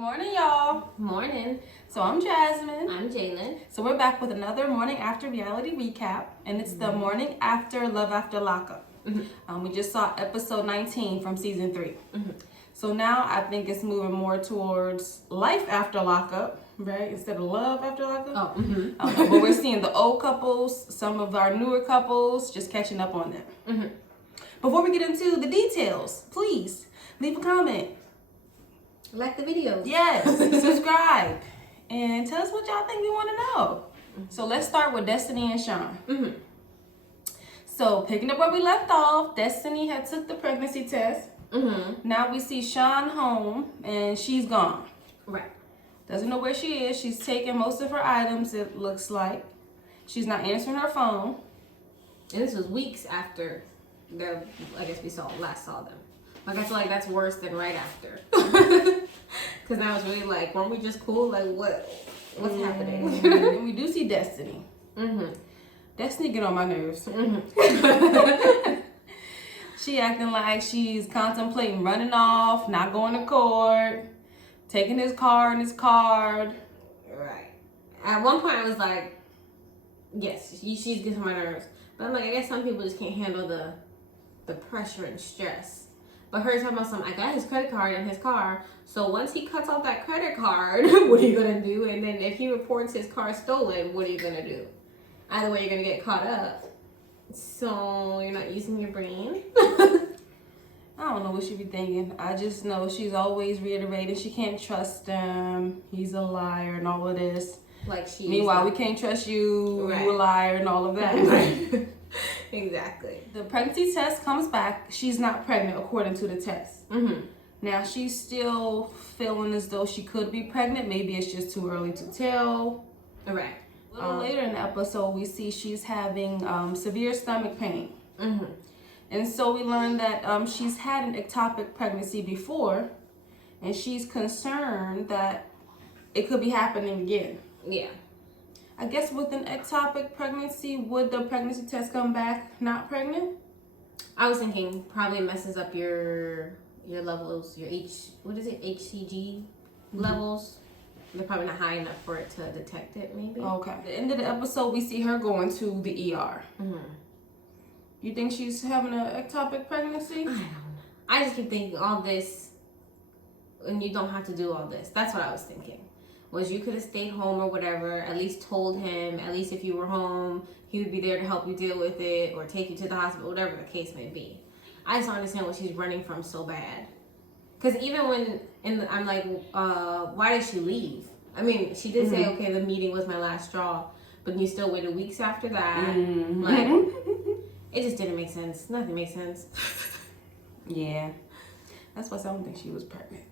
morning, y'all. Morning. So I'm Jasmine. I'm Jalen. So we're back with another morning after reality recap, and it's the morning after Love After Lockup. We just saw episode 19 from season 3. So now I think it's moving more towards life after lockup, right? Instead of love after lockup. But we're seeing the old couples, some of our newer couples, just catching up on them. Before we get into the details, please leave a comment. Like the video. Yes, subscribe, and tell us what y'all think we want to know. So let's start with Destiny and Sean. So picking up where we left off, Destiny had took the pregnancy test. Now we see Sean home, and she's gone. Right. Doesn't know where she is. She's taking most of her items, it looks like. She's not answering her phone. And this was weeks after I guess we last saw them. Like, I feel like that's worse than right after. Because now it's really like, weren't we just cool? Like, what's happening? And we do see Destiny. Destiny get on my nerves. She acting like she's contemplating running off, not going to court, taking his car and his card. Right. At one point I was like, yes, she's getting on my nerves. But I'm like, I guess some people just can't handle the pressure and stress. But her talking about something, I got his credit card in his car, so once he cuts off that credit card, what are you going to do? And then if he reports his car stolen, what are you going to do? Either way, you're going to get caught up. So you're not using your brain? I don't know what she be thinking. I just know she's always reiterating she can't trust him. He's a liar and all of this. Like she. Meanwhile, we can't trust you. Right. You a liar and all of that. Exactly. The pregnancy test comes back. She's not pregnant according to the test. Now she's still feeling as though she could be pregnant. Maybe it's just too early to tell. Right. A little later in the episode, we see she's having severe stomach pain. And so we learned that she's had an ectopic pregnancy before, and she's concerned that it could be happening again. Yeah. I guess with an ectopic pregnancy, would the pregnancy test come back not pregnant? I was thinking probably messes up your levels, your HCG levels. They're probably not high enough for it to detect it, maybe. Okay. At the end of the episode, we see her going to the ER. You think she's having an ectopic pregnancy? I don't know. I just keep thinking all this, and you don't have to do all this. That's what I was thinking. Was you could have stayed home or whatever, at least told him, at least if you were home, he would be there to help you deal with it or take you to the hospital, whatever the case may be. I just don't understand what she's running from so bad. Because even when, I'm like, why did she leave? I mean, she did say, okay, the meeting was my last straw, but you still waited weeks after that. Like, it just didn't make sense. Nothing makes sense. Yeah. That's why I don't think she was pregnant.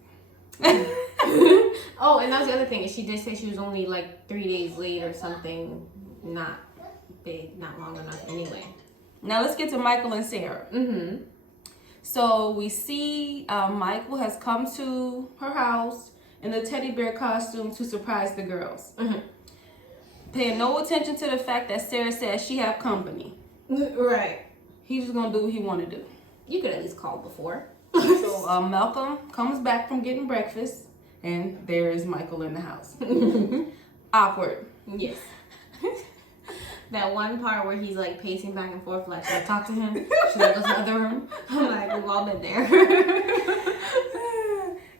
Oh, and that was the other thing. She did say she was only like 3 days late or something. Not big, not long enough anyway. Now let's get to Michael and Sarah. So we see Michael has come to her house in a teddy bear costume to surprise the girls. Paying no attention to the fact that Sarah said she have company. Right. He's just gonna do what he want to do. You could at least call before. So Malcolm comes back from getting breakfast, and there is Michael in the house. Awkward. Yes. That one part where he's like pacing back and forth, like, should I talk to him? Should I go to the other room? I'm like, we've all been there.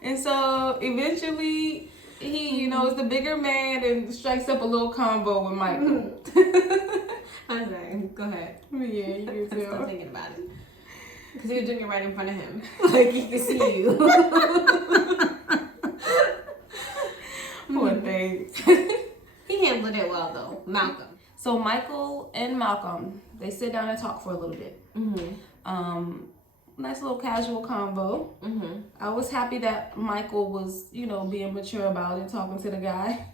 And so eventually he, is the bigger man and strikes up a little combo with Michael. I'm sorry. Go ahead. Yeah, you can I'm tell. still thinking about it. Because he was doing it right in front of him. Like, he could see you. Poor thing. He handled it well, though. Malcolm. So Michael and Malcolm, they sit down and talk for a little bit. Nice little casual combo. I was happy that Michael was, being mature about it, talking to the guy.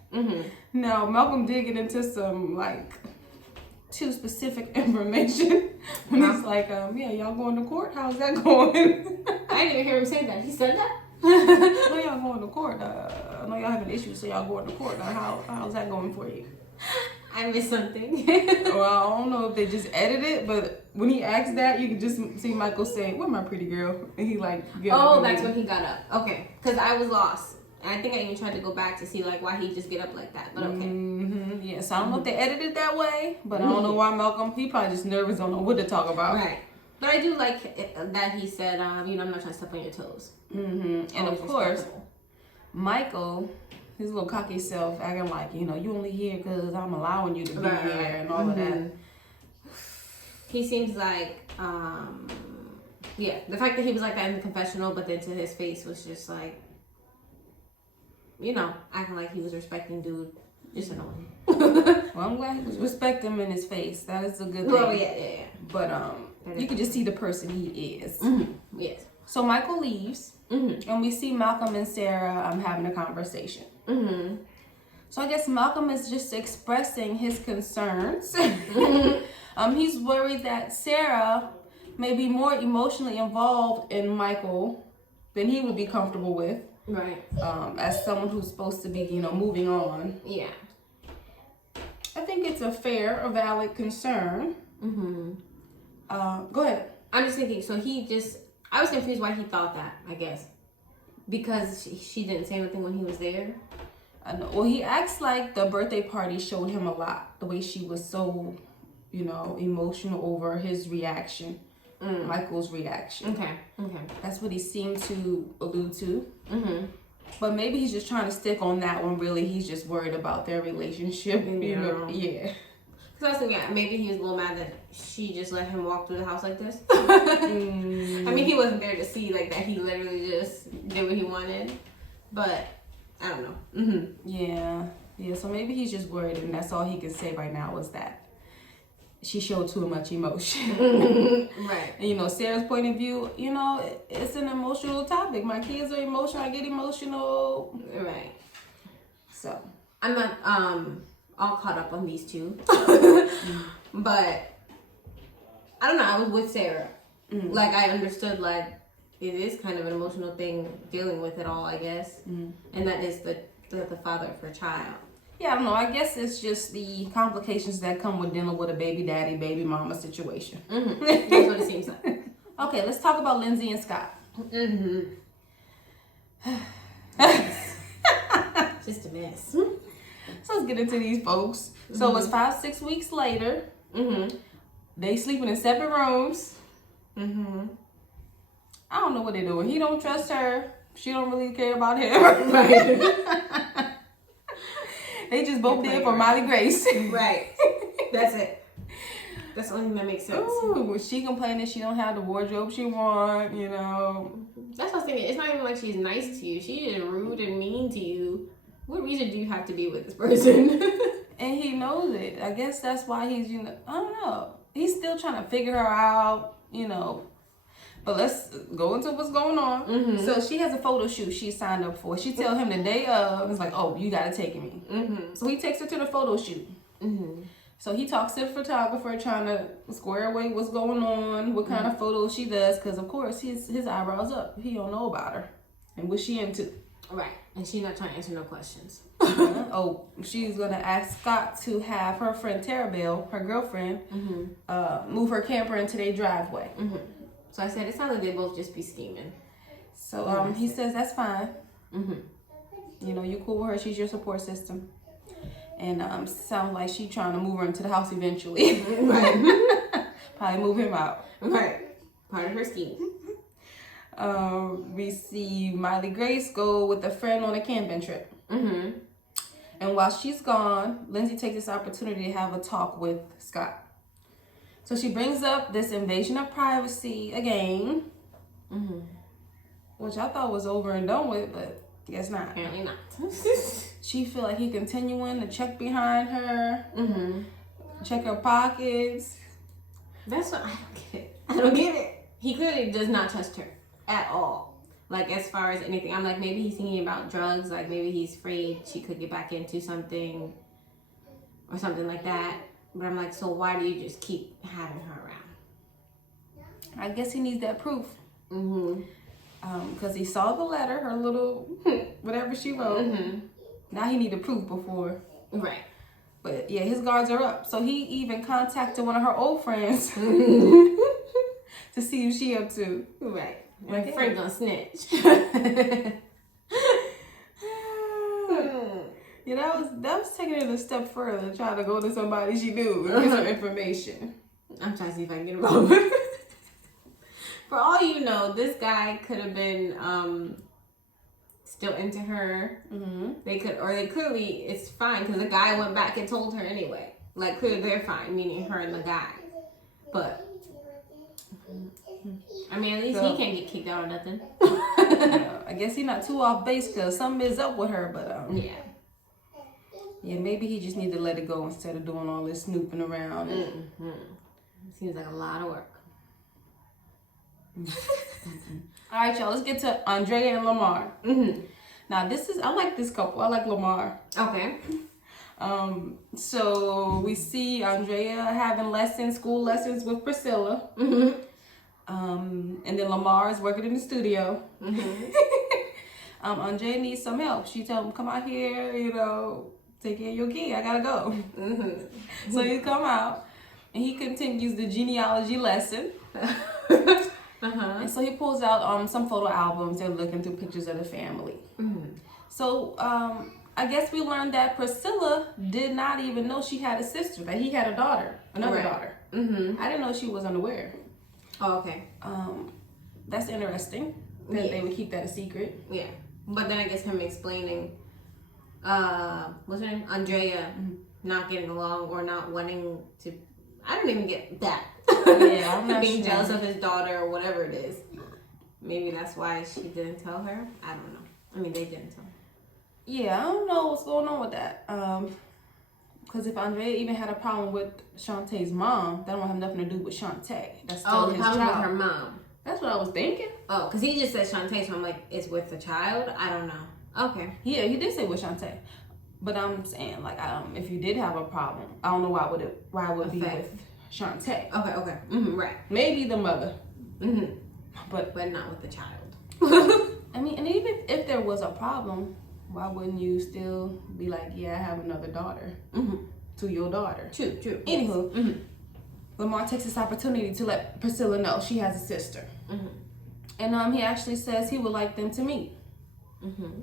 Now, Malcolm did get into some, too specific information. When he's like, yeah, y'all going to court? How's that going? I didn't even hear him say that. He said that? I know y'all going to court. I know y'all having issues, so y'all going to court. How's that going for you? I missed something. Well, I don't know if they just edited it, but when he asked that, you could just see Michael say, "Where my pretty girl?" And he Oh, that's when he got up. Okay, because I was lost. And I think I even tried to go back to see like why he just get up like that. But okay. Yeah, so I don't know if they edited that way, but I don't know why Malcolm, he probably just nervous, don't know what to talk about. Right. But I do like that he said, I'm not trying to step on your toes. And of course, Michael, his little cocky self, acting like, you only here because I'm allowing you to be here and all of that. He seems like, the fact that he was like that in the confessional, but then to his face was just like, acting like he was respecting dude. Just annoying. Well, I'm glad he was respecting him in his face. That is a good thing. Oh, yeah. But you can just see the person he is. Yes. So Michael leaves, and we see Malcolm and Sarah having a conversation. So I guess Malcolm is just expressing his concerns. He's worried that Sarah may be more emotionally involved in Michael than he would be comfortable with. Right. As someone who's supposed to be, moving on. Yeah. I think it's a valid concern. Go ahead. I'm just thinking, I was confused why he thought that, I guess. Because she didn't say anything when he was there. I know. Well, he acts like the birthday party showed him a lot. The way she was so, emotional over his reaction. Michael's reaction. Okay. That's what he seemed to allude to. But maybe he's just trying to stick on that one. Really, he's just worried about their relationship. Yeah. Because I was thinking maybe he was a little mad that she just let him walk through the house like this. I mean, he wasn't there to see like that. He literally just did what he wanted. But I don't know. Yeah. So maybe he's just worried, and that's all he can say right now is that she showed too much emotion. Right. And Sarah's point of view, it's an emotional topic. My kids are emotional. I get emotional. Right. So I'm not all caught up on these two. But I don't know, I was with Sarah. Like I understood like it is kind of an emotional thing dealing with it all, I guess. And that is the father of her child. Yeah, I don't know. I guess it's just the complications that come with dealing with a baby daddy, baby mama situation. That's what it seems like. Okay, let's talk about Lindsay and Scott. Just a mess. So let's get into these folks. So it's 5-6 weeks later. They sleeping in separate rooms. I don't know what they're doing. He don't trust her. She don't really care about him. Right. They just both did for Molly Grace. Right. That's it. That's the only thing that makes sense. Ooh, she complaining she don't have the wardrobe she want, That's what I was thinking. It's not even like she's nice to you. She is rude and mean to you. What reason do you have to be with this person? And he knows it. I guess that's why he's, I don't know. He's still trying to figure her out, But let's go into what's going on. So she has a photo shoot she signed up for. She tell him the day of, it's like, oh, you gotta take me. So he takes her to the photo shoot. So he talks to the photographer, trying to square away what's going on, what kind of photos she does, because of course his eyebrows up. He don't know about her and what she into. Right, and she's not trying to answer no questions. Oh, she's gonna ask Scott to have her friend Tara Bell, her girlfriend, move her camper into their driveway. So I said, it sounds like they both just be scheming. So he says, that's fine. You cool with her. She's your support system. And sounds like she trying to move her into the house eventually. Right. Probably move him out. Right. Part of her scheme. We see Miley Grace go with a friend on a camping trip. And while she's gone, Lindsay takes this opportunity to have a talk with Scott. So she brings up this invasion of privacy again, which I thought was over and done with, but guess not. Apparently not. She feel like he continuing to check behind her, check her pockets. That's what I don't get it. He clearly does not trust her at all. Like as far as anything, I'm like maybe he's thinking about drugs. Like maybe he's afraid she could get back into something or something like that. But I'm like, so why do you just keep having her around? I guess he needs that proof. Because he saw the letter, her little whatever she wrote. Now he need the proof before. Right. But yeah, his guards are up. So he even contacted one of her old friends to see what she up to. Right. My friend gonna snitch. Yeah, that was taking it a step further, trying to go to somebody she knew and get some information. I'm trying to see if I can get him over. For all you know, this guy could have been still into her. Mm-hmm. They clearly, it's fine because the guy went back and told her anyway. Like, clearly they're fine, meaning her and the guy. But, I mean, at least he can't get kicked out or nothing. I guess he's not too off base because something is up with her, but yeah, maybe he just need to let it go instead of doing all this snooping around. Mm-hmm. Seems like a lot of work. All right, y'all, let's get to Andrea and Lamar. Mm-hmm. Now, I like this couple. I like Lamar. Okay. So we see Andrea having school lessons with Priscilla. Mm-hmm. And then Lamar is working in the studio. Mm-hmm. Andrea needs some help. She told him, come out here, take care of your kid. I gotta go. Mm-hmm. So he come out and he continues the genealogy lesson. And so he pulls out some photo albums. They're looking through pictures of the family. Mm-hmm. So I guess we learned that Priscilla did not even know she had a sister, that he had another daughter. Mm-hmm. I didn't know she was unaware. Oh, okay. That's interesting that they would keep that a secret. Yeah. But then I guess him explaining, what's her name? Andrea not getting along or not wanting to, I don't even get that. Yeah, I'm not being sure. jealous of his daughter or whatever it is. Maybe that's why she didn't tell her. I don't know. I mean, they didn't tell her. Yeah, I don't know what's going on with that. Because if Andrea even had a problem with Shantae's mom, that don't have nothing to do with Shantae. That's still the his problem child. with her mom. That's what I was thinking. Oh, because he just said Shantae, so I'm like, it's with the child? I don't know. Okay. Yeah, he did say with Shantae. But I'm saying, like, if you did have a problem, I don't know why it would be with Shantae. Okay. Mm-hmm, right. Maybe the mother. Mm-hmm. But not with the child. I mean, and even if there was a problem, why wouldn't you still be like, yeah, I have another daughter to your daughter? True. Anywho, Lamar takes this opportunity to let Priscilla know she has a sister. Mm-hmm. And he actually says he would like them to meet. Mm-hmm.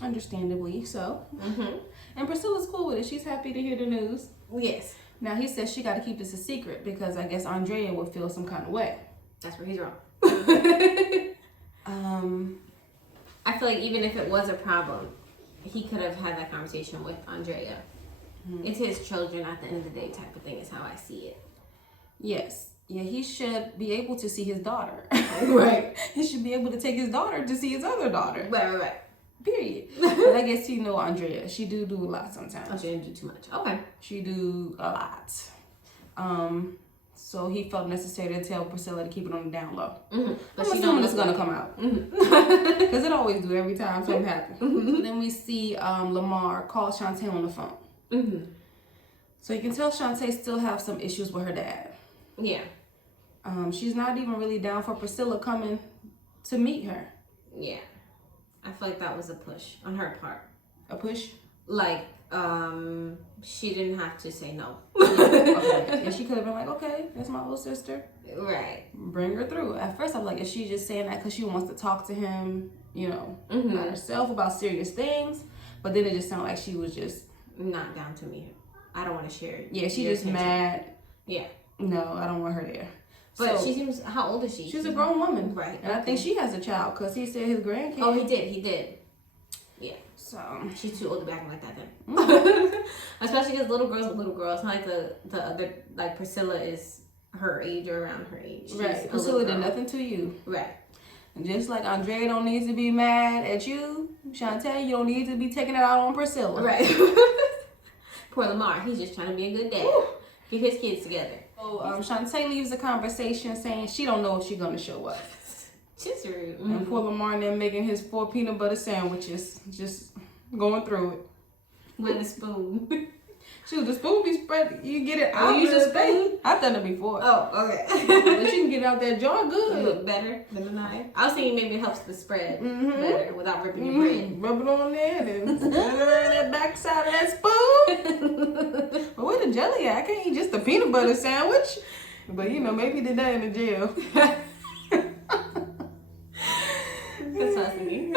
Understandably so. Mm-hmm. And Priscilla's cool with it. She's happy to hear the news. Yes. Now, he says she got to keep this a secret because I guess Andrea would feel some kind of way. That's where he's wrong. I feel like even if it was a problem, he could have had that conversation with Andrea. Mm-hmm. It's his children at the end of the day type of thing is how I see it. Yes. Yeah, he should be able to see his daughter. Right. He should be able to take his daughter to see his other daughter. Right. Period. But I guess Andrea. She do a lot sometimes. Oh, she didn't do too much. Okay. She do a lot. So he felt necessary to tell Priscilla to keep it on the down low. Mm-hmm. But I'm assuming it's gonna come out. Because it always do every time something happens. So then we see Lamar call Shantae on the phone. Mm-hmm. So you can tell Shantae still have some issues with her dad. Yeah. She's not even really down for Priscilla coming to meet her. Yeah. I feel like that was a push on her part. A push? Like, she didn't have to say no. Okay. And she could have been like, okay, that's my little sister. Right. Bring her through. At first, I'm like, is she just saying that because she wants to talk to him, by herself about serious things? But then it just sounded like she was just not down to me. I don't want to share. Yeah, she's just mad. Yeah. No, I don't want her there. But so, she seems, how old is she? She's a grown woman. Right. And I think she has a child because he said his grandkid. Oh, he did. Yeah. So. She's too old to be acting like that then. Especially because little girls. Not like the other, like Priscilla is her age or around her age. Right. Priscilla did nothing to you. Right. And just like Andrea don't need to be mad at you, Shantae, you don't need to be taking it out on Priscilla. Right. Poor Lamar. He's just trying to be a good dad. Get his kids together. So Shantae leaves the conversation saying she don't know if she's gonna show up. Just rude. And poor Lamar then making his 4 peanut butter sandwiches, just going through it. With a spoon. Shoot, the spoon be spread. You get it out. You use a spoon? I've done it before. Oh, okay. But you can get it out that jar good. Look better than a knife. I was thinking maybe it helps the spread better without ripping your bread. Rub it on there and put it around that back side of that spoon. But where the jelly at? I can't eat just a peanut butter sandwich. But maybe he did that in the jail. That's what I was thinking.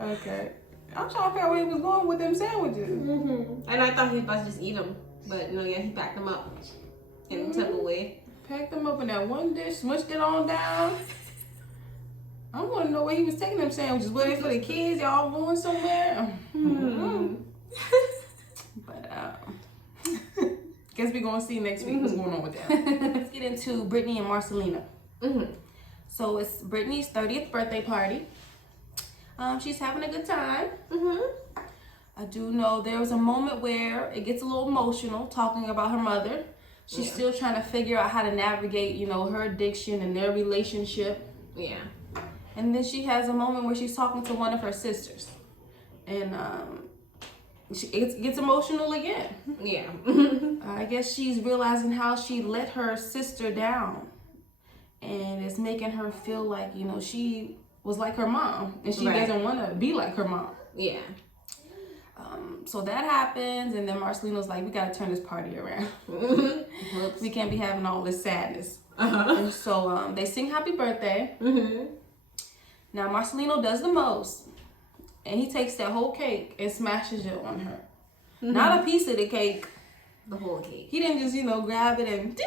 Okay. I'm trying to figure out where he was going with them sandwiches. Mm-hmm. And I thought he was about to just eat them. But no, yeah, he packed them up in the Tupperware. Packed them up in that one dish, smushed it on down. I want to know where he was taking them sandwiches. Were they for the kids? Y'all going somewhere? But guess we're going to see next week what's going on with that. Let's get into Brittany and Marcelina. So it's Brittany's 30th birthday party. She's having a good time. I do know there was a moment where it gets a little emotional talking about her mother. She's still trying to figure out how to navigate, you know, her addiction and their relationship. Yeah. And then she has a moment where she's talking to one of her sisters. And it gets emotional again. Yeah. I guess she's realizing how she let her sister down. And it's making her feel like, you know, she was like her mom. And she doesn't want to be like her mom. Yeah. So that happens. And then Marcelina's like, we got to turn this party around. We can't be having all this sadness. And so they sing happy birthday. Now Marcelino does the most. And he takes that whole cake and smashes it on her. Not a piece of the cake. The whole cake. He didn't just, you know, grab it and...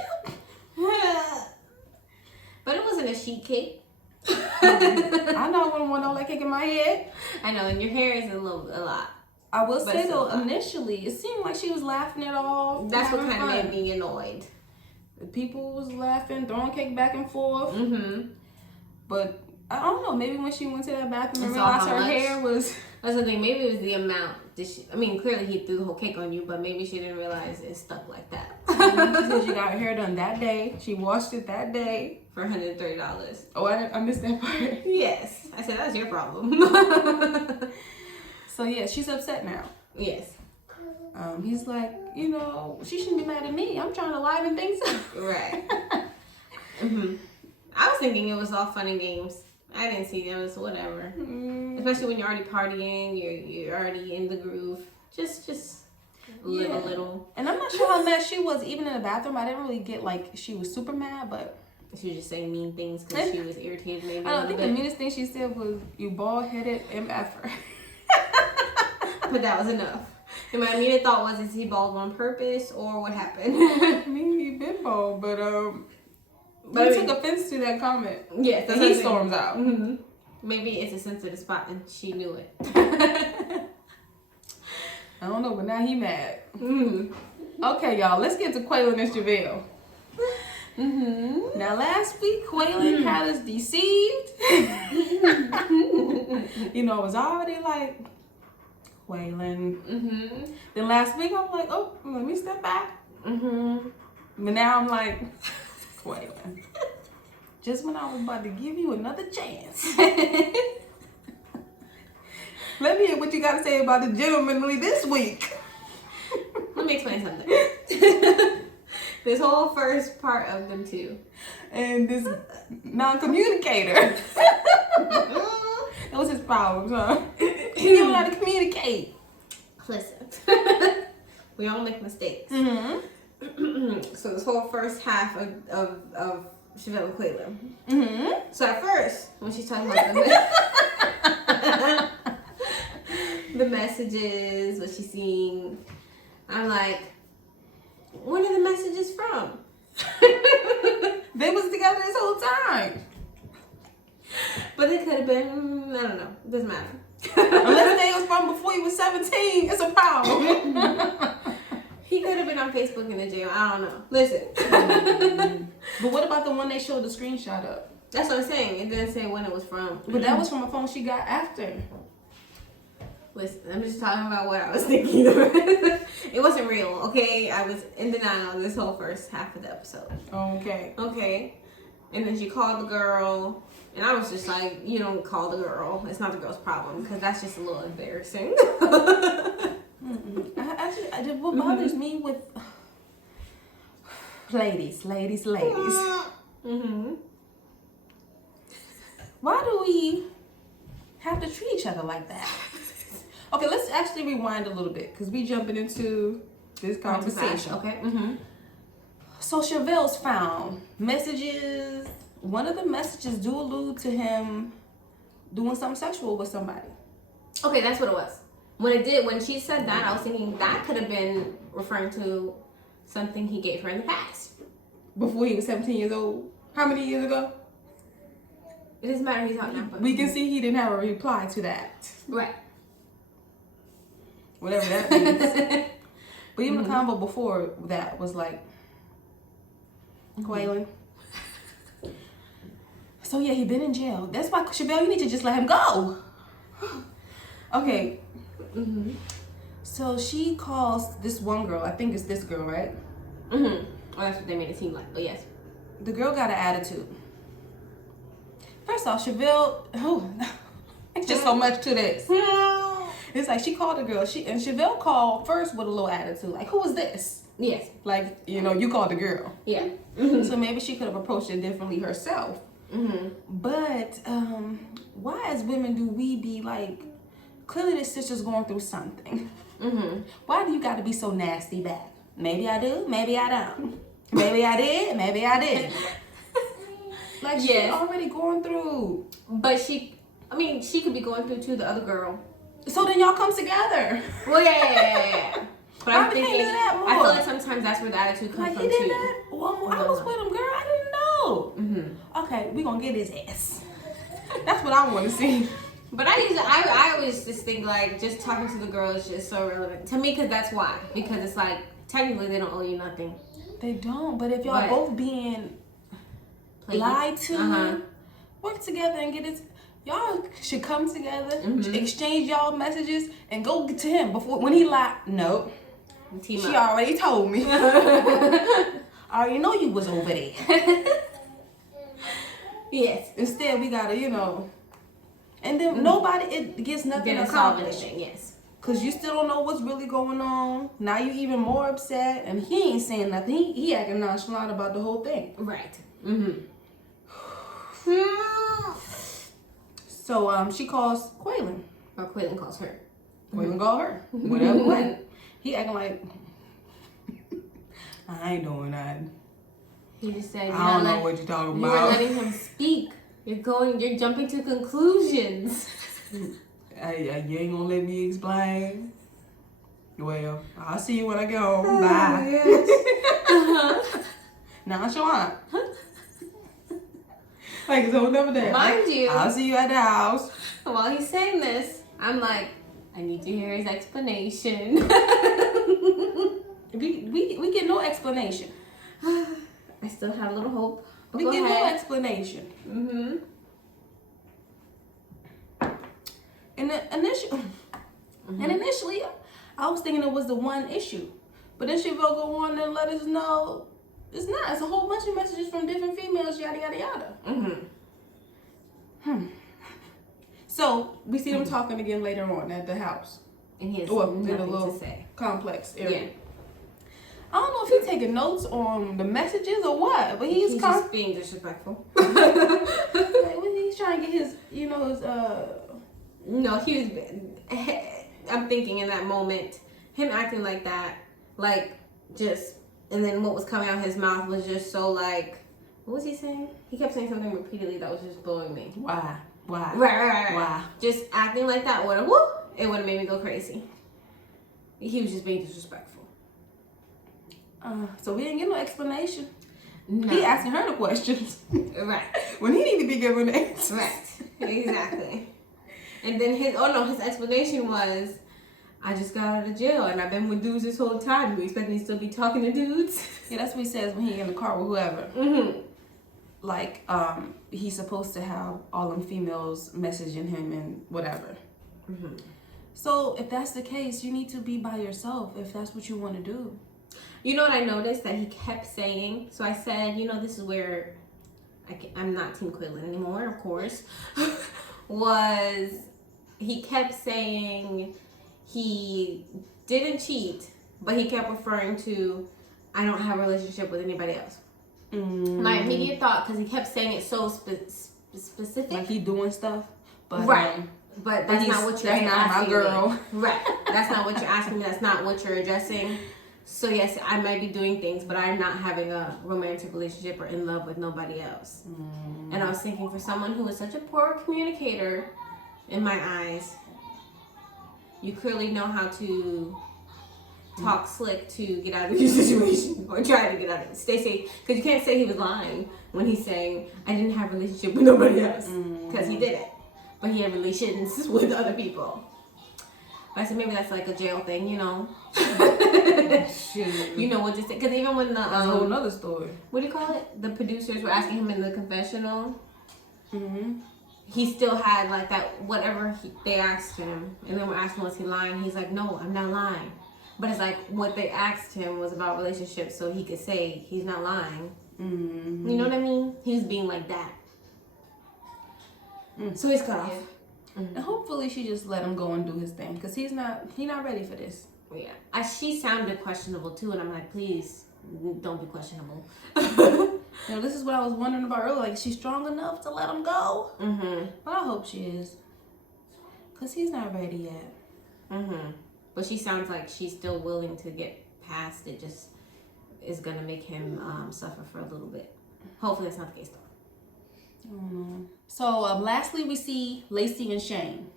But it wasn't a sheet cake. I know I wouldn't want all that cake in my head. I know, and your hair is a lot. I will say though, initially, it seemed like she was laughing it off. That's what kind of made me annoyed. People was laughing, throwing cake back and forth. But I don't know, maybe when she went to that bathroom and realized her hair was... That's the thing, maybe it was the amount. I mean, clearly he threw the whole cake on you, but maybe she didn't realize it stuck like that. She said she got her hair done that day. She washed it that day. For $130. Oh, I missed that part. Yes. I said, that's your problem. So yeah, she's upset now. Yes. He's like, you know, she shouldn't be mad at me. I'm trying to liven things up. Right. I was thinking it was all fun and games. I didn't see them as whatever. Especially when you're already partying, you're already in the groove. Just live a little. And I'm not sure how mad she was even in the bathroom. I didn't really get like she was super mad, but she was just saying mean things because she was irritated maybe. I think the meanest thing she said was, "You bald-headed MFer." But that was enough. And my immediate thought was, is he bald on purpose or what happened? I mean, he been bald, but he took offense to that comment. Yes, he storms out. Maybe it's a sensitive spot and she knew it. I don't know, but now he mad. Okay, y'all, let's get to Quaylon and Chevelle. Now, last week, Quaylon had us deceived. You know, it was already like, Quaylon. Then last week, I'm like, oh, let me step back. But now I'm like, Quaylon. Just when I was about to give you another chance. Let me hear what you got to say about the gentlemanly this week. Let me explain something. This whole first part of them two. And this non-communicator. That was his problem, huh? He don't know how to communicate. Listen. We all make mistakes. So this whole first half of Chevelle and Quaylon. So at first, when she's talking about the messages, what she's seeing, I'm like, when are the messages from? They was together this whole time. But it could have been, I don't know. It doesn't matter. Unless they was from before he was 17, it's a problem. He could have been on Facebook in the jail. I don't know. Listen. But what about the one they showed the screenshot of? That's what I'm saying. It didn't say when it was from. But that was from a phone she got after. Listen, I'm just talking about what I was thinking. It wasn't real, okay? I was in denial this whole first half of the episode. Okay. And then she called the girl, and I was just like, you don't call the girl. It's not the girl's problem, because that's just a little embarrassing. What bothers me with ladies. Why do we have to treat each other like that? Okay, let's actually rewind a little bit because we jumping into this conversation. Okay. So Chevelle's found messages. One of the messages do allude to him doing something sexual with somebody. Okay, that's what it was. When she said that, I was thinking that could have been referring to something he gave her in the past. Before he was 17 years old. How many years ago? It doesn't matter. He's out now. But We can see he didn't have a reply to that. right. Whatever that means. But even the combo before that was like, Quaylon. So yeah, he been in jail. That's why, Chevelle, you need to just let him go. Okay. So she calls this one girl. I think it's this girl, right? Well, that's what they made it seem like. But yes. The girl got an attitude. First off, Chevelle, it's just so much to this. It's like she called the girl. And Chevelle called first with a little attitude. Like, who is this? Yes. Like, you called the girl. Yeah. So maybe she could have approached it differently herself. But why as women do we be like, clearly this sister's going through something. Why do you got to be so nasty back? Maybe I do, maybe I don't. Maybe I did, maybe I didn't. Like, she's already going through. But she could be going through too, the other girl. So then y'all come together. Well, yeah. But I'm thinking, that more. I feel like sometimes that's where the attitude comes Like, from he did too. that? Well, I was with him, girl. I didn't know. Okay, we gonna get his ass. That's what I want to see. But I always just think like just talking to the girl is just so relevant to me because that's why. Because it's like technically they don't owe you nothing. They don't. But if y'all both being lied to, work together and get it. Y'all should come together, exchange y'all messages, and go to him before when he lied. Nope. She already told me. I already know you was over there. Yes. Instead, we gotta, and then it gets nothing accomplished. Anything, yes. Cause you still don't know what's really going on. Now you even more upset, and he ain't saying nothing. He acting nonchalant about the whole thing. Right. So she calls Quaylon. Or Quaylon calls her. Quaylon called her. Whatever way. He acting like I ain't doing that. He just said, I don't know what you're talking about. You're letting him speak. You're jumping to conclusions. You ain't gonna let me explain. Well, I'll see you when I get home. Bye. Nonchalant. Like it's a whole other day. Mind you, I'll see you at the house. While he's saying this, I'm like, I need to hear his explanation. We get no explanation. I still have a little hope. We get no explanation. And initially, I was thinking it was the one issue, but then she will go on and let us know it's not. It's a whole bunch of messages from different females. Yada yada yada. So we see them talking again later on at the house. And he has in a nothing little to say. Complex area. Yeah. I don't know if he's taking notes on the messages or what, but he's just being disrespectful. Like, when he's trying to get his, his No, he was. I'm thinking in that moment, him acting like that, like just, and then what was coming out of his mouth was just so like, what was he saying? He kept saying something repeatedly that was just blowing me. Why? Right. Why? Just acting like that would have, it would have made me go crazy. He was just being disrespectful. So we didn't get no explanation. No. He asking her the questions. Right. When he need to be giving answers. Right. Exactly. And then his explanation was, I just got out of jail and I've been with dudes this whole time. You expect me to still be talking to dudes? Yeah, that's what he says when he in the car with whoever. Like, he's supposed to have all them females messaging him and whatever. So if that's the case, you need to be by yourself if that's what you want to do. You know what I noticed that he kept saying? So I said, this is where I'm not Team Quaylon anymore, of course. Was he kept saying he didn't cheat, but he kept referring to, I don't have a relationship with anybody else. My immediate thought, because he kept saying it so specific. Like he doing stuff. But, right. But that's not what you're asking. That's not my girl. Me. Right. That's not what you're asking me. That's not what you're addressing. So yes, I might be doing things, but I'm not having a romantic relationship or in love with nobody else. And I was thinking, for someone who is such a poor communicator, in my eyes, You clearly know how to talk slick to get out of your situation or try to get out of it. Stay safe. Because you can't say he was lying when he's saying, I didn't have a relationship with nobody else. Because he didn't. But he had relations with other people. But I said, maybe that's like a jail thing, you know? Shoot. You know what to say. Because even when the... That's a whole nother story. What do you call it? The producers were asking him in the confessional. Mm-hmm. He still had like that, whatever they asked him. And then we're asking, was he lying? He's like, no, I'm not lying. But it's like what they asked him was about relationships, so he could say he's not lying. Mm-hmm. You know what I mean? He was being like that. So he's cut off. And hopefully she just let him go and do his thing, because he's not ready for this. Yeah. She sounded questionable too, and I'm like, please don't be questionable. You know, this is what I was wondering about earlier. Like, is she strong enough to let him go? But I hope she is, because he's not ready yet. But she sounds like she's still willing to get past it. Just is gonna make him suffer for a little bit. Hopefully that's not the case though. So lastly, we see Lacey and Shane.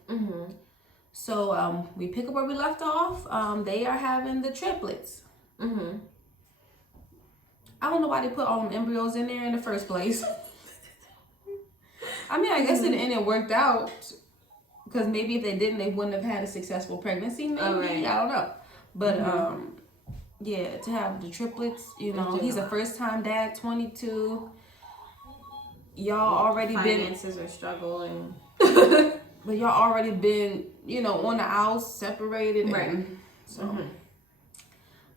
So we pick up where we left off. They are having the triplets. I don't know why they put all them embryos in there in the first place. I mean, I guess in the end it worked out. Because maybe if they didn't, they wouldn't have had a successful pregnancy. Maybe. Right. I don't know. But yeah, to have the triplets, you know, he's a first-time dad, 22. Y'all already Finances are struggling. but y'all already been, you know, on the house, separated. Right. And so.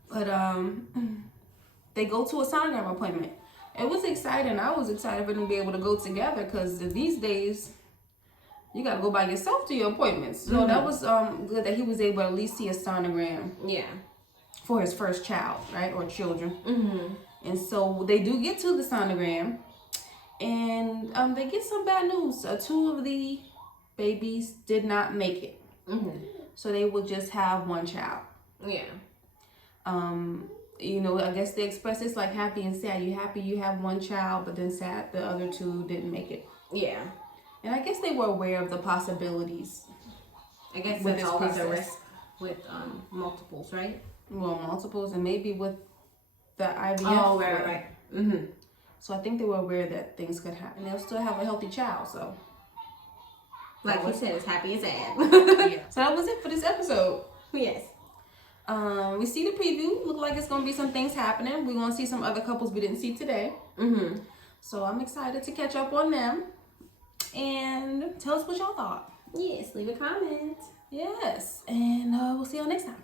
But they go to a sonogram appointment. It was exciting. I was excited for them to be able to go together, because these days, you got to go by yourself to your appointments. So that was good that he was able to at least see a sonogram. Yeah. For his first child, right? Or children. And so they do get to the sonogram. And they get some bad news. 2 of the babies did not make it. So they will just have 1 child. Yeah. You know, I guess they express this like happy and sad. You happy you have 1 child, but then sad the other 2 didn't make it. Yeah. And I guess they were aware of the possibilities. I guess with that's this always process. a risk with multiples, right? Well, multiples, and maybe with the IVF. Oh, right. So I think they were aware that things could happen. They'll still have a healthy child, so. Like you said, it's happy and sad. So that was it for this episode. Yes. We see the preview. Look like it's going to be some things happening. We're going to see some other couples we didn't see today. So I'm excited to catch up on them. And tell us what y'all thought. Yes, leave a comment. Yes. And we'll see y'all next time.